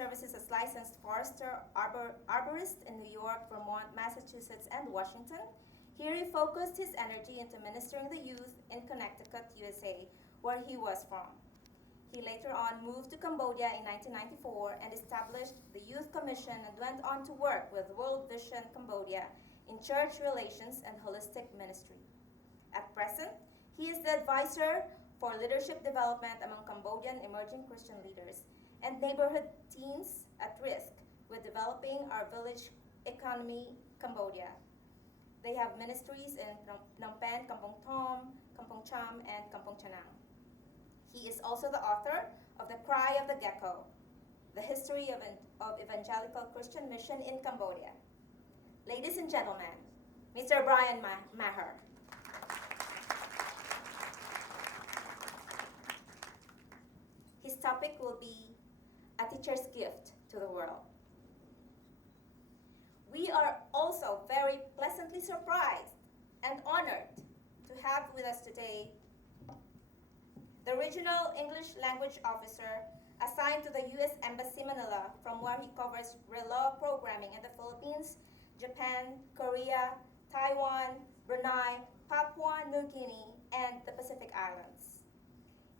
services as licensed forester, arborist in New York, Vermont, Massachusetts, and Washington. Here he focused his energy into ministering the youth in Connecticut, USA, where he was from. He later on moved to Cambodia in 1994 and established the Youth Commission and went on to work with World Vision Cambodia in church relations and holistic ministry. At present, he is the advisor for leadership development among Cambodian emerging Christian leaders and neighborhood teens at risk with developing our village economy, Cambodia. They have ministries in Phnom Penh, Kampong Thom, Kampong Cham, and Kampong Chanang. He is also the author of The Cry of the Gecko, the history of evangelical Christian mission in Cambodia. Ladies and gentlemen, Mr. Brian Maher. His topic will be A Teacher's Gift to the World. We are also very pleasantly surprised and honored to have with us today the Regional English Language Officer assigned to the U.S. Embassy Manila, from where he covers RELAW programming in the Philippines, Japan, Korea, Taiwan, Brunei, Papua New Guinea, and the Pacific Islands.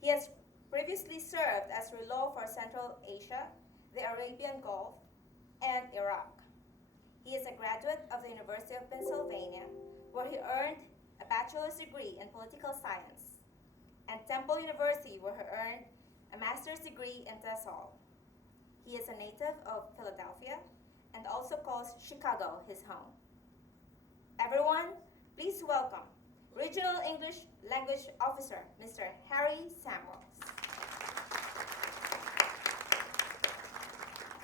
He has previously served as RELAW for Central Asia, the Arabian Gulf, and Iraq. He is a graduate of the University of Pennsylvania, where he earned a bachelor's degree in political science, and Temple University, where he earned a master's degree in TESOL. He is a native of Philadelphia and also calls Chicago his home. Everyone, please welcome Regional English Language Officer, Mr. Harry Samuels.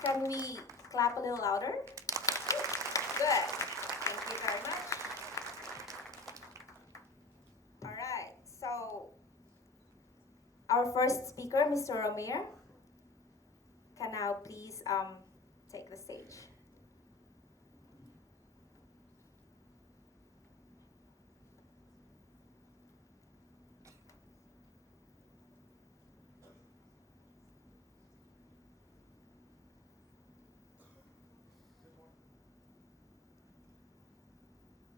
Can we clap a little louder? Good. Thank you very much. All right, so our first speaker, Mr. Romir, can now please take the stage.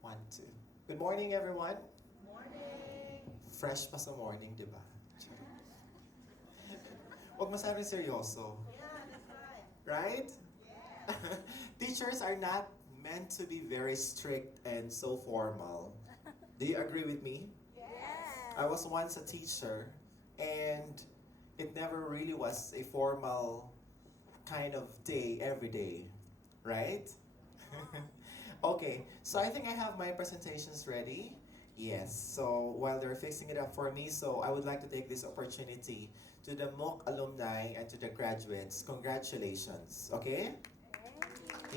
One, two. Good morning, everyone. Morning. Fresh pa sa morning, di ba? Huwag masabing seryoso. Yeah, that's right. Right? Yeah. Teachers are not meant to be very strict and so formal. Do you agree with me? Yes. I was once a teacher, and it never really was a formal kind of day every day, right? Okay, so I think I have my presentations ready. Yes, so while they're fixing it up for me, so I would like to take this opportunity to the MOOC alumni and to the graduates. Congratulations, okay?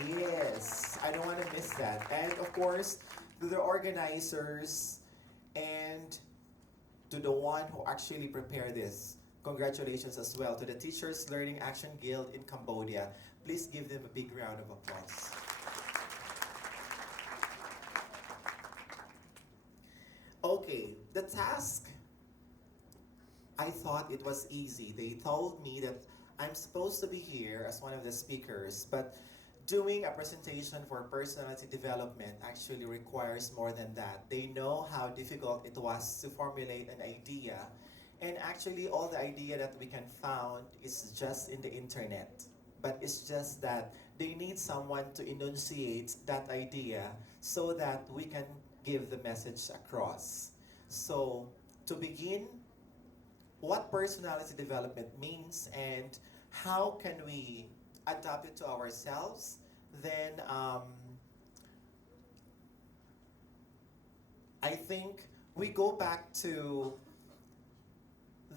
Yes, I don't want to miss that. And of course, to the organizers and to the one who actually prepared this, congratulations as well. To the Teachers Learning Action Guild in Cambodia, please give them a big round of applause. Okay, the task, I thought it was easy. They told me that I'm supposed to be here as one of the speakers, but doing a presentation for personality development actually requires more than that. They know how difficult it was to formulate an idea, and actually all the idea that we can found is just in the internet. But it's just that they need someone to enunciate that idea so that we can give the message across. So, to begin, what personality development means and how can we adapt it to ourselves, then I think we go back to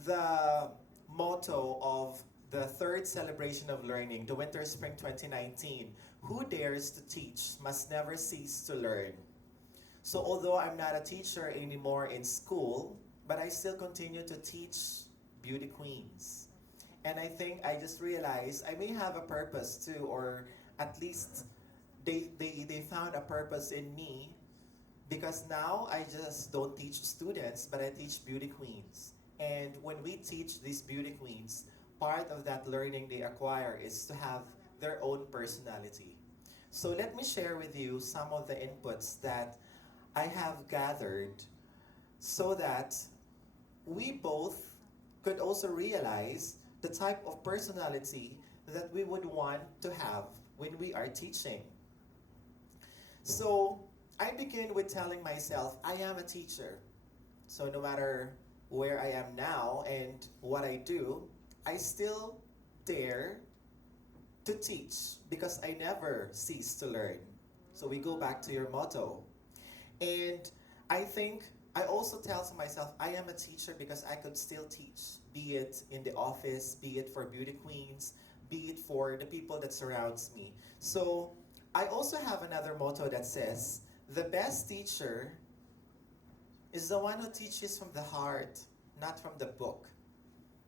the motto of the third celebration of learning, the Winter Spring 2019. Who dares to teach must never cease to learn. So although I'm not a teacher anymore in school, but I still continue to teach beauty queens. And I think I just realized I may have a purpose too, or at least they found a purpose in me, because now I just don't teach students, but I teach beauty queens. And when we teach these beauty queens, part of that learning they acquire is to have their own personality. So let me share with you some of the inputs that I have gathered so that we both could also realize the type of personality that we would want to have when we are teaching. So I begin with telling myself, I am a teacher. So no matter where I am now and what I do, I still dare to teach because I never cease to learn. So we go back to your motto. And I think I also tell to myself, I am a teacher because I could still teach, be it in the office, be it for beauty queens, be it for the people that surrounds me. So I also have another motto that says, the best teacher is the one who teaches from the heart, not from the book.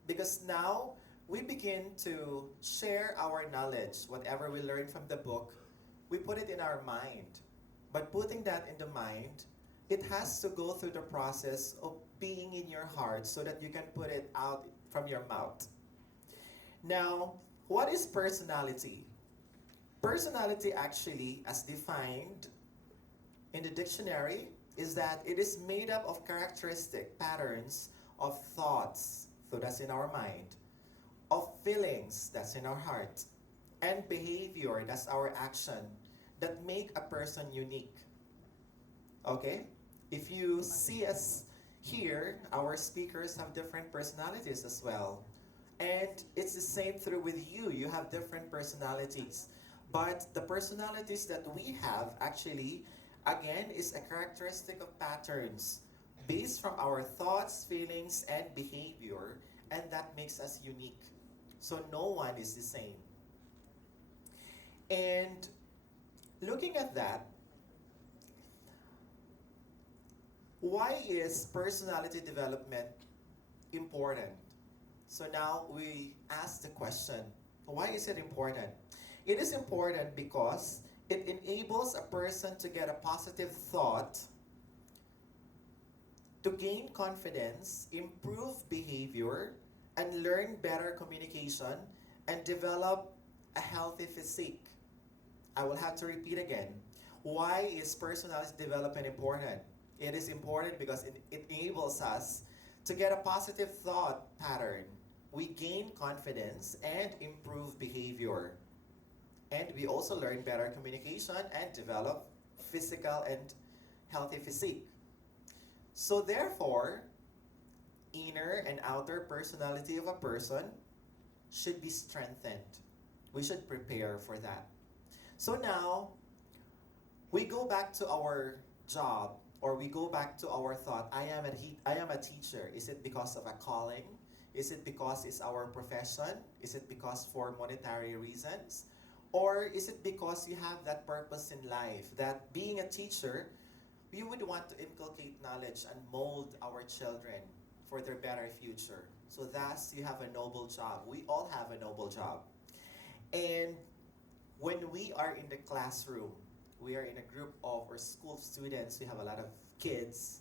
Because now we begin to share our knowledge, whatever we learn from the book, we put it in our mind. But putting that in the mind, it has to go through the process of being in your heart so that you can put it out from your mouth. Now, what is personality? Personality actually, as defined in the dictionary, is that it is made up of characteristic patterns of thoughts, so that's in our mind, of feelings, that's in our heart, and behavior, that's our action, that make a person unique. Okay? If you see us here, our speakers have different personalities as well. And it's the same through with you. You have different personalities. But the personalities that we have actually, again, is a characteristic of patterns based from our thoughts, feelings, and behavior, and that makes us unique. So no one is the same. And looking at that, why is personality development important? So now we ask the question, why is it important? It is important because it enables a person to get a positive thought, to gain confidence, improve behavior, and learn better communication, and develop a healthy physique. I will have to repeat again. Why is personality development important? It is important because it enables us to get a positive thought pattern. We gain confidence and improve behavior. And we also learn better communication and develop physical and healthy physique. So therefore, inner and outer personality of a person should be strengthened. We should prepare for that. So now, we go back to our job, or we go back to our thought, I am a teacher. Is it because of a calling? Is it because it's our profession? Is it because for monetary reasons? Or is it because you have that purpose in life, that being a teacher, you would want to inculcate knowledge and mold our children for their better future. So thus, you have a noble job. We all have a noble job. And when we are in the classroom, we are in a group of or school students, we have a lot of kids.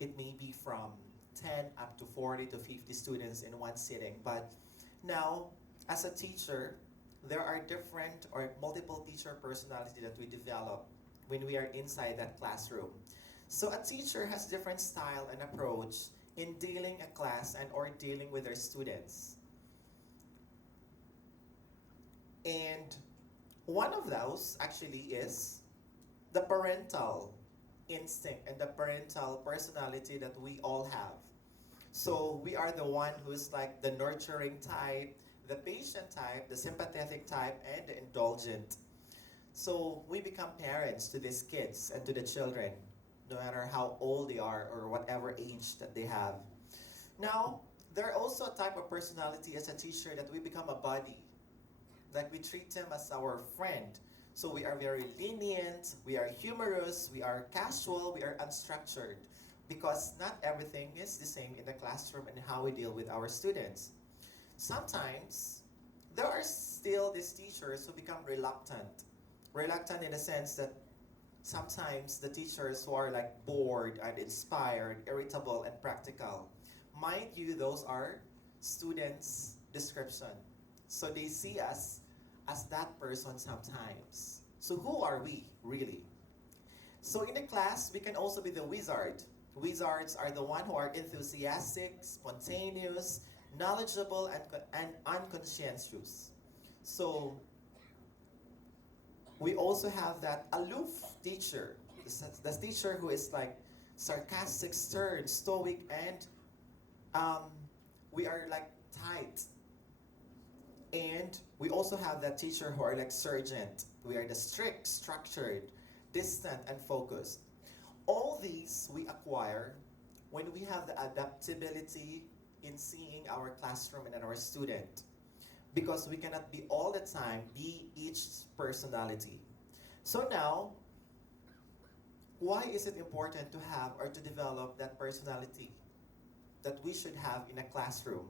It may be from 10 up to 40 to 50 students in one sitting. But now, as a teacher, there are different or multiple teacher personality that we develop when we are inside that classroom. So a teacher has different style and approach in dealing a class and or dealing with their students. And one of those actually is the parental instinct and the parental personality that we all have. So we are the one who's like the nurturing type, the patient type, the sympathetic type, and the indulgent. So we become parents to these kids and to the children, no matter how old they are or whatever age that they have. Now, there are also a type of personality as a teacher that we become a buddy. Like we treat them as our friend. So we are very lenient, we are humorous, we are casual, we are unstructured. Because not everything is the same in the classroom and how we deal with our students. Sometimes, there are still these teachers who become reluctant. Reluctant in the sense that sometimes the teachers who are like bored, uninspired, irritable, and practical. Mind you, those are students, description. So they see us as that person sometimes. So who are we, really? So in a class, we can also be the wizard. Wizards are the one who are enthusiastic, spontaneous, knowledgeable, and unconscientious. So we also have that aloof teacher, the teacher who is like sarcastic, stern, stoic, and um, we are like tight. And we also have that teacher who are like sergeant. We are the strict, structured, distant, and focused. All these we acquire when we have the adaptability in seeing our classroom and our student. Because we cannot be all the time be each personality. So now, why is it important to have or to develop that personality that we should have in a classroom?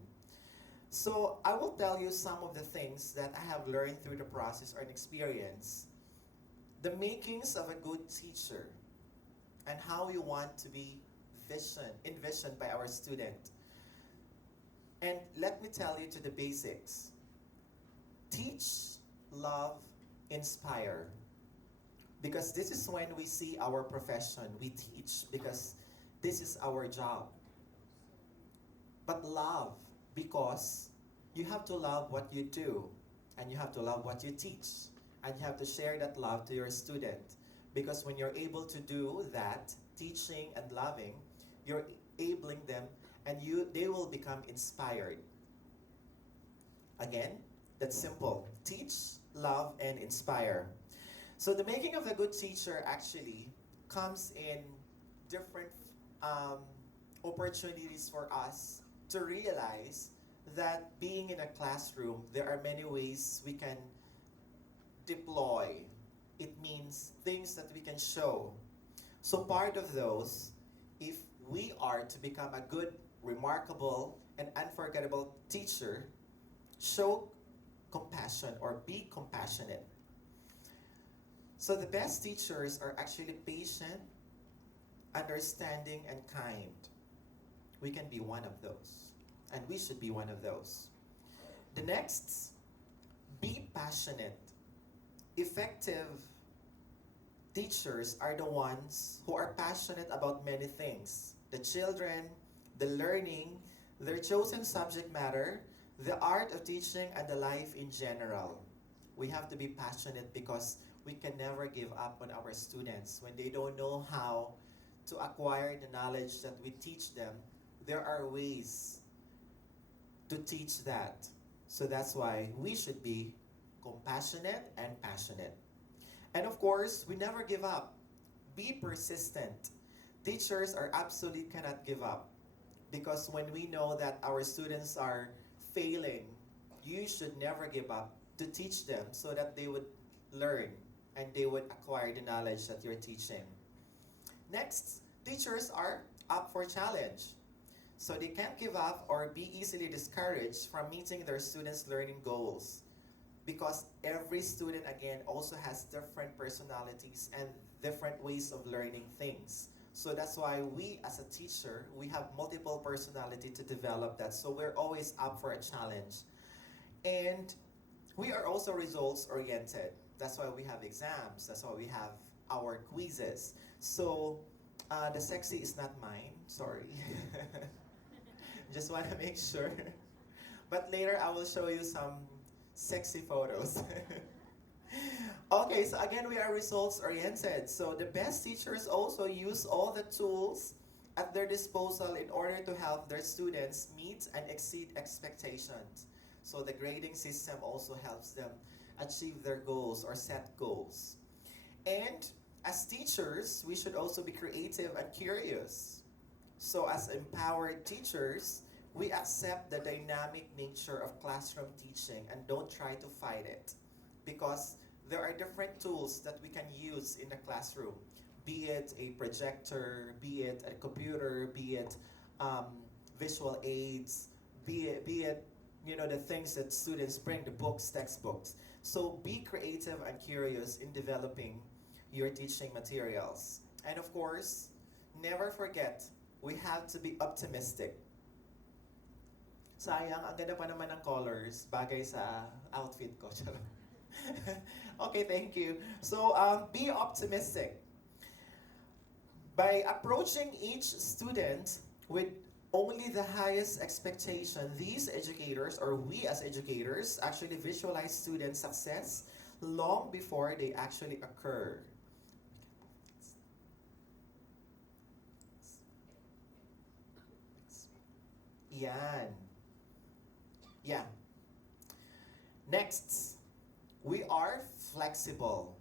So I will tell you some of the things that I have learned through the process or an experience. The makings of a good teacher and how we want to be envisioned by our student. And let me tell you to the basics. Teach, love, inspire. Because this is when we see our profession. We teach because this is our job. But love, because you have to love what you do, and you have to love what you teach, and you have to share that love to your student. Because when you're able to do that, teaching and loving, you're enabling them, and they will become inspired. Again, that's simple. Teach, love, and inspire. So the making of a good teacher actually comes in different opportunities for us to realize that being in a classroom, there are many ways we can deploy. It means things that we can show. So part of those, if we are to become a good, remarkable, and unforgettable teacher, show compassion or be compassionate. So the best teachers are actually patient, understanding, and kind. We can be one of those. And we should be one of those. The next, be passionate. Effective teachers are the ones who are passionate about many things. The children, the learning, their chosen subject matter, the art of teaching, and the life in general. We have to be passionate because we can never give up on our students. When they don't know how to acquire the knowledge that we teach them, there are ways to teach that. So that's why we should be compassionate and passionate. And of course, we never give up. Be persistent. Teachers are absolutely cannot give up. Because when we know that our students are failing, you should never give up to teach them so that they would learn and they would acquire the knowledge that you're teaching. Next, teachers are up for challenge. So they can't give up or be easily discouraged from meeting their students' learning goals. Because every student, again, also has different personalities and different ways of learning things. So that's why we, as a teacher, we have multiple personality to develop that. So we're always up for a challenge. And we are also results-oriented. That's why we have exams. That's why we have our quizzes. So the sexy is not mine. Sorry. Just want to make sure. But later I will show you some sexy photos. Okay, so again, we are results oriented. So the best teachers also use all the tools at their disposal in order to help their students meet and exceed expectations. So the grading system also helps them achieve their goals or set goals. And as teachers, we should also be creative and curious. So as empowered teachers, we accept the dynamic nature of classroom teaching and don't try to fight it. Because there are different tools that we can use in the classroom. Be it a projector, be it a computer, be it visual aids, be it the things that students bring, the books, textbooks. So be creative and curious in developing your teaching materials. And of course, never forget, we have to be optimistic. Sayang, ang ganda pa naman ng colors, bagay sa outfit ko. Charot. Okay, thank you. So, be optimistic. By approaching each student with only the highest expectation, these educators, or we as educators, actually visualize student success long before they actually occur. Yan. Yeah. Next, we are flexible.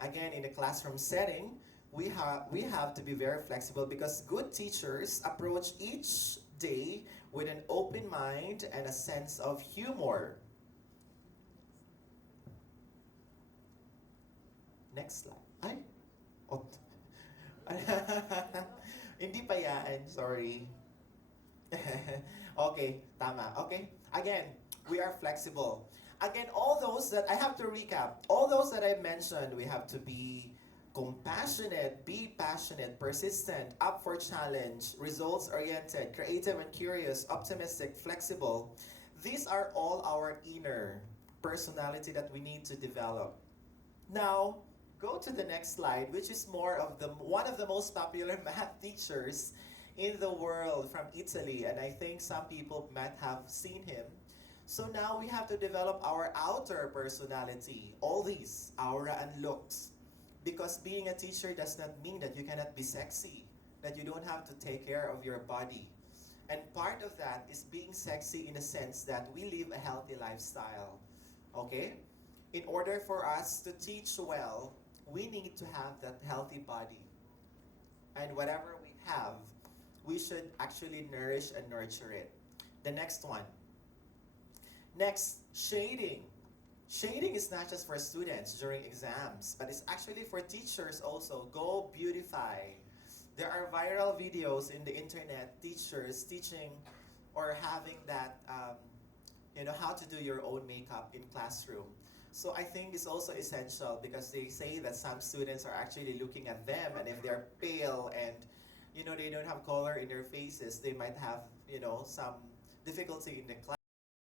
Again, in a classroom setting, we have to be very flexible because good teachers approach each day with an open mind and a sense of humor. Next slide. Ay, oh. Hindi pa yan, sorry. Okay, tama. Okay, again, we are flexible. Again, all those that I have to recap, all those that I mentioned, we have to be compassionate, be passionate, persistent, up for challenge, results oriented, creative and curious, optimistic, flexible. These are all our inner personality that we need to develop. Now, go to the next slide, which is more of the one of the most popular math teachers in the world from Italy, and I think some people might have seen him. So now we have to develop our outer personality, all these, aura and looks. Because being a teacher does not mean that you cannot be sexy, that you don't have to take care of your body. And part of that is being sexy in the sense that we live a healthy lifestyle. Okay? In order for us to teach well, we need to have that healthy body. And whatever we have, we should actually nourish and nurture it. The next one. Next, shading. Shading is not just for students during exams, but it's actually for teachers also. Go beautify. There are viral videos in the internet, teachers teaching or having that, how to do your own makeup in classroom. So I think it's also essential because they say that some students are actually looking at them, and if they're pale and they don't have color in their faces, they might have some difficulty in the class.